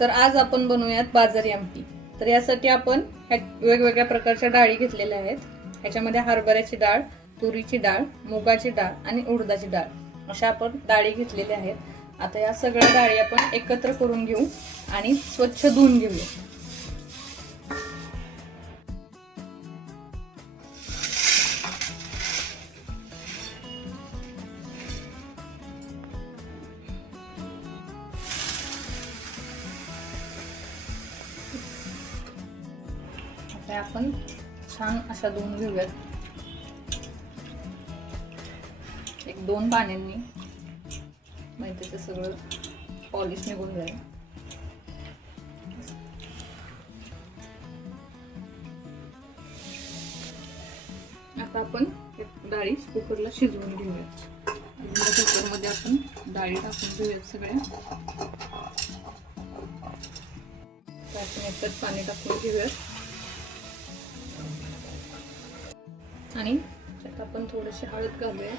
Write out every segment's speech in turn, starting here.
तर आज आपण बनवूयात बाजरी आमटी। तर यासाठी आपण वेगवेगळ्या प्रकारच्या डाळी घेतलेल्या आहेत। ह्याच्यामध्ये हरभऱ्याची डाळ, तुरीची डाळ, मुगाची डाळ आणि उडदाची डाळ अशा आपण डाळी घेतलेल्या आहेत। आता या सगळ्या डाळी आपण एकत्र करून घेऊ आणि स्वच्छ धुवून घेऊया। आता आपण छान अशा धुवून घेऊयात। एक दोन पाण्यांनी म्हणजे ते सगळं पॉलिश निघून जाईल। आता आपण डाळी कुकरला शिजवून घेऊयात। कुकर मध्ये आपण डाळी टाकून घेऊयात सगळ्या। आपण एकच पाणी टाकून घेऊयात आणि त्यात आपण थोडीशी हळद घालूया।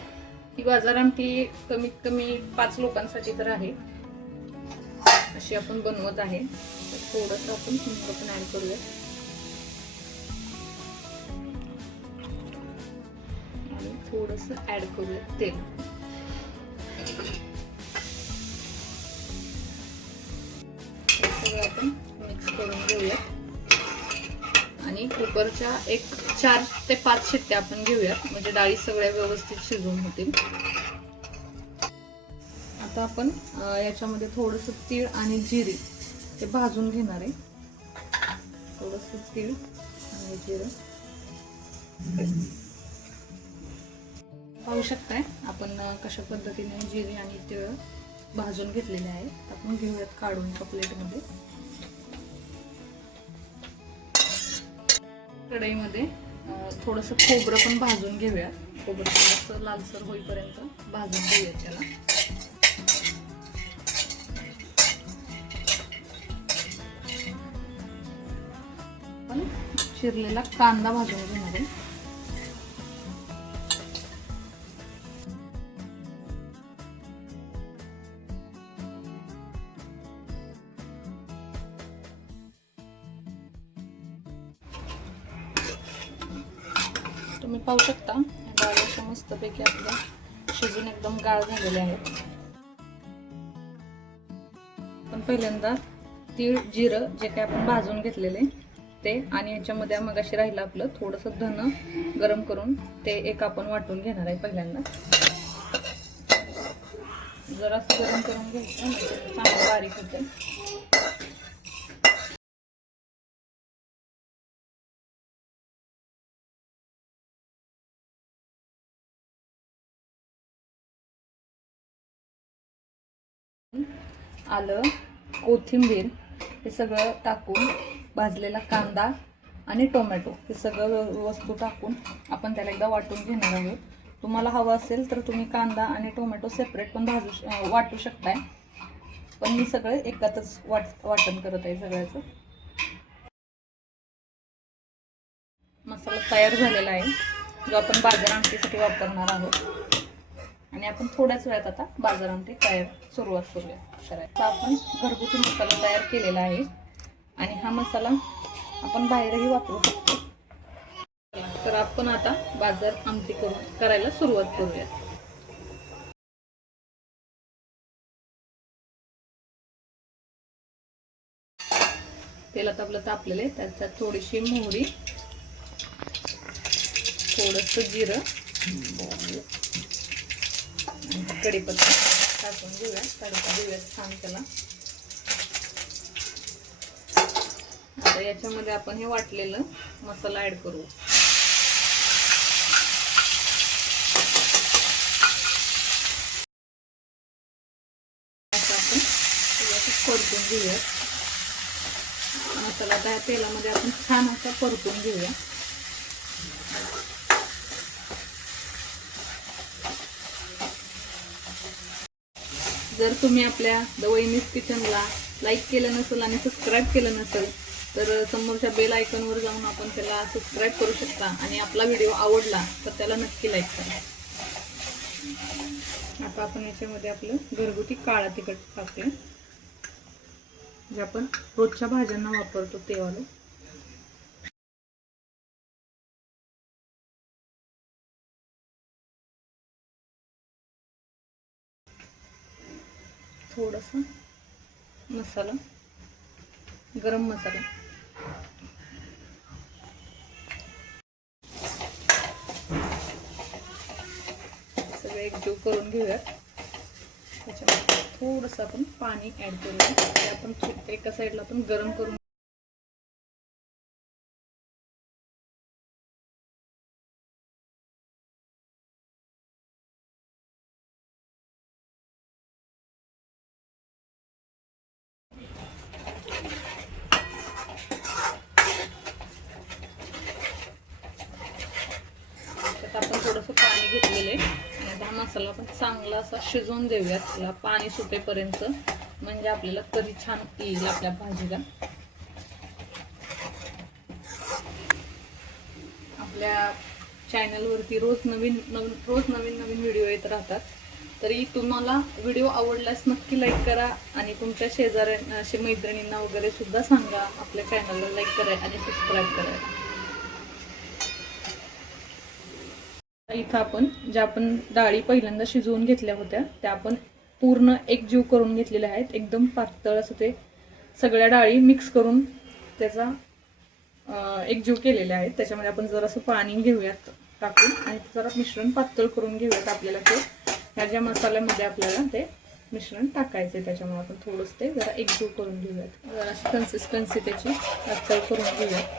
ही बाजार आमटी कमीत कमी 5 लोकांसाठी तर आहे, अशी आपण बनवत आहे। थोडंसं आपण हिंग पण ऍड करूया आणि थोडंसं ऍड करूया तेल। सगळं आपण मिक्स करून घेऊया आणि कुकरच्या एक 4 ते 5 शिट्ट्या आपण घेऊयात, म्हणजे डाळी सगळ्या व्यवस्थित शिजून होतील। आता आपण याच्यामध्ये थोडंसं तीळ आणि जिरे ते भाजून घेणार आहे। थोडंसं तीळ आणि जिरे पाहू शकताय आपण कशा पद्धतीने जिरे आणि तीळ भाजून घेतलेले आहेत। आपण घेऊयात काढून एका प्लेटमध्ये। कढईमध्ये थोडंसं खोबरं पण भाजून घेऊया। खोबरं थोडंसं लालसर होईपर्यंत भाजून घेऊया त्याला। पण चिरलेला कांदा भाजून घेणार आहे। तुम्ही पाहू शकता डाळी अशा मस्तपैकी आपल्या शिजून एकदम गाळ झालेले आहेत। पण पहिल्यांदा तीळ जिरं जे काही आपण भाजून घेतलेले ते आणि याच्यामध्ये मगाशी राहिलं आपलं थोडंसं धन गरम करून ते एक आपण वाटून घेणार आहे। पहिल्यांदा जरासं गरम करून घ्यायचं, चांगलं बारीक होतं। आलं, कोथिंबीर हे सगळं टाकून भाजलेला कांदा आणि टोमॅटो हे सगळं वस्तू टाकून आपण त्याला एकदा वाटून घेणार आहोत। तुम्हाला हवं असेल तर तुम्ही कांदा आणि टोमॅटो सेपरेट पण वाटू शकताय, पण मी सगळं एकत्रच वाटण करत आहे सगळ्याचं। मसाला तयार झालेला आहे जो आपण बाजार आमटीसाठी वापरणार आहोत आणि आपण थोड्याच वेळात आता बाजार आमटी सुरुवात करूया करायला। आपण घरगुती मसाला तयार केलेला आहे आणि हा मसाला आपण बाहेरही वापरू शकतो। तर आपण आता बाजार आमटी करायला सुरुवात करूया। तेलात आपलं तापलेलं आहे, त्याच्यात थोडीशी मोहरी, थोडंसं जिरं, कढीपत्ता टाकून घेऊया। तडका देऊया छान त्याला। आता याच्यामध्ये आपण हे वाटलेलं मसाला ऍड करू। आता आपण परतून घेऊया मसाला। त्या तेलामध्ये आपण छान असा परतून घेऊया। जर तुम्ही आपल्या द वहिनीज किचनला लाईक केलं नसेल आणि सबस्क्राईब केलं नसेल तर समोरच्या बेल आयकॉनवर जाऊन आपण त्याला सबस्क्राईब करू शकता आणि आपला व्हिडिओ आवडला तर त्याला नक्की लाईक करा। आता आपण याच्यामध्ये आपलं घरगुती काळा तिखट टाकूया। जे आपण रोजच्या भाज्यांना वापरतो ते वालं. थोडासा मसाला, गरम मसाला, सगळं एकजीव करून घेऊया. त्याच्यामध्ये थोडंसं आपण पाणी ॲड करूया. ते आपण एका साईडला आपण गरम करून आपण थोडंसं पाणी घेतलेलं आहे आणि हा मसाला आपण चांगला असा शिजवून देऊयात. त्याला पाणी सुटेपर्यंत, म्हणजे आपल्याला कधी छान येईल आपल्या भाजीला. आपल्या चॅनलवरती रोज नवीन नवीन व्हिडिओ येत राहतात. तरी तुम्हाला व्हिडिओ आवडल्यास नक्की लाईक करा आणि तुमच्या शेजाऱ्यांना, मैत्रिणींना वगैरे सुद्धा सांगा आपल्या चॅनलला लाईक करा आणि सबस्क्राईब करा. इथं आपण ज्या डाळी पहिल्यांदा शिजवून घेतल्या होत्या त्या आपण पूर्ण एकजीव करून घेतलेल्या आहेत. एकदम पातळ असं ते सगळ्या डाळी मिक्स करून त्याचा एकजीव केलेल्या आहेत. त्याच्यामध्ये आपण जरासं पाणी घेऊयात टाकून आणि जरा मिश्रण पातळ करून घेऊयात. आपल्याला ते ह्या ज्या मसाल्यामध्ये आपल्याला ते मिश्रण टाकायचं आहे, त्याच्यामुळे आपण थोडंसं ते जरा एकजीव करून घेऊयात. जराशी कन्सिस्टन्सी त्याची पातळ करून घेऊयात.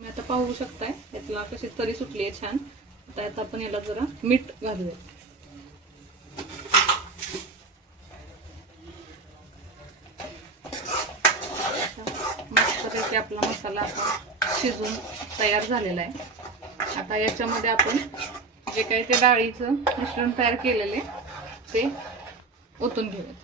आता पाहू शकताय यातला कशी तरी सुटली आहे छान. आता यात आपण याला जरा मीठ घालूया. मस्तपैकी आपला मसाला शिजून तयार झालेला आहे. आता याच्यामध्ये आपण जे काही ते डाळीचं मिश्रण तयार केलेले ते ओतून घेऊयात.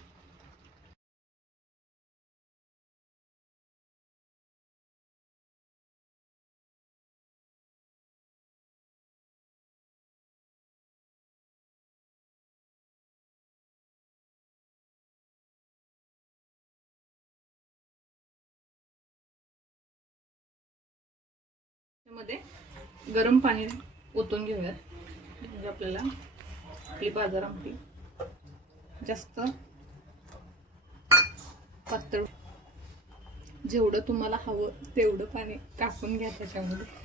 मध्ये गरम पाणी ओतून घेऊयात, म्हणजे आपल्याला आपली बाजार आमटी जास्त पातळ, जेवढं तुम्हाला हवं तेवढं पाणी टाकून घ्या त्याच्यामध्ये.